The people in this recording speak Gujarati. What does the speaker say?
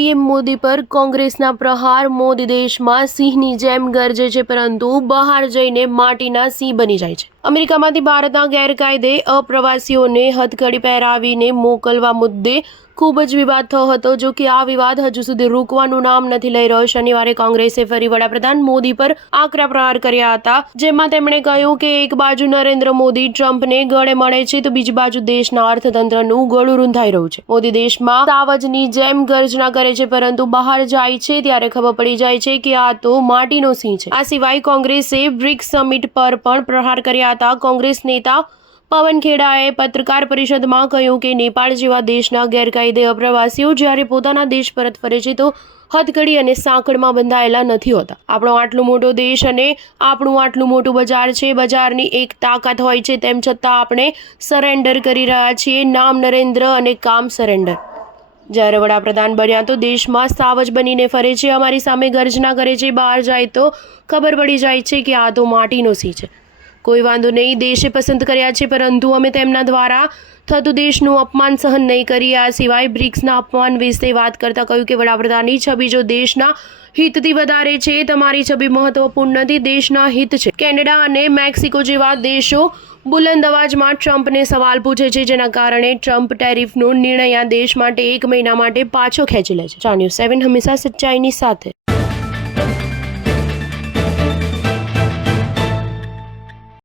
પીએમ મોદી પર કોંગ્રેસના પ્રહાર. મોદી દેશમાં સિંહની જેમ ગરજે છે, પરંતુ બહાર જઈને માટીના સિંહ બની જાય છે. અમેરિકામાંથી ભારતના ગેરકાયદે અપ્રવાસીઓને હથકડી પહેરાવીને મોકલવા મુદ્દે ખૂબ જ વિવાદ થયો હતો. જો કે આ વિવાદ હજુ સુધી રૂકવાનું નામ નથી લઈ રહ્યો. શનિવારે કોંગ્રેસે ફરી વડાપ્રધાન મોદી પર આકરા પ્રહાર કર્યા હતા, જેમાં તેમણે કહ્યું કે એક બાજુ નરેન્દ્ર મોદી ટ્રમ્પને ગળે મળે છે, તો બીજી બાજુ દેશના અર્થતંત્રનું ગળું રૂંધાઈ રહ્યું છે. મોદી દેશમાં સાવજની જેમ ગર્જના કરે છે, પરંતુ બહાર જાય છે ત્યારે ખબર પડી જાય છે કે આ તો માટીનો સિંહ છે. આ સિવાય કોંગ્રેસે બ્રિક્સ સમિટ પર પણ પ્રહાર કર્યા હતા. કોંગ્રેસ નેતા પવન ખેડાએ પત્રકાર પરિષદમાં કહ્યું કે નેપાળ જેવા દેશના ગેરકાયદે અપ્રવાસીઓ જ્યારે પોતાના દેશ પરત ફરે છે તો હથકડી અને સાંકળમાં બંધાયેલા નથી હોતા. આપણો આટલો મોટો દેશ અને આપણું આટલું મોટું બજાર છે, બજારની એક તાકાત હોય છે, તેમ છતાં આપણે સરેન્ડર કરી રહ્યા છીએ. નામ નરેન્દ્ર અને કામ સરેન્ડર. જ્યારે વડાપ્રધાન બન્યા તો દેશમાં સાવજ બનીને ફરે છે, અમારી સામે ગર્જના કરે છે. બહાર જાય તો ખબર પડી જાય છે કે આ તો માટીનો સિંહ છે. કોઈ વાંધો નહીં, દેશે પસંદ કર્યા છે, પરંતુ અમે તેમના દ્વારા થતું દેશનું અપમાન સહન નહીં કરીએ. આ સિવાય બ્રિક્સના અપમાન વિશે વાત કરતા કહ્યું કે વડાપ્રધાનની છબી જો દેશના હિતથી વધારે છે, તમારી છબી મહત્વપૂર્ણ નથી, દેશના હિત છે. કેનેડા અને મેક્સિકો જેવા દેશો બુલંદ અવાજમાં ટ્રમ્પને સવાલ પૂછે છે, જેના કારણે ટ્રમ્પ ટેરિફનો નિર્ણય આ દેશ માટે 1 મહિના માટે પાછો ખેંચી લે છે. ન્યૂઝ 7 હંમેશા સચ્ચાઈની સાથે.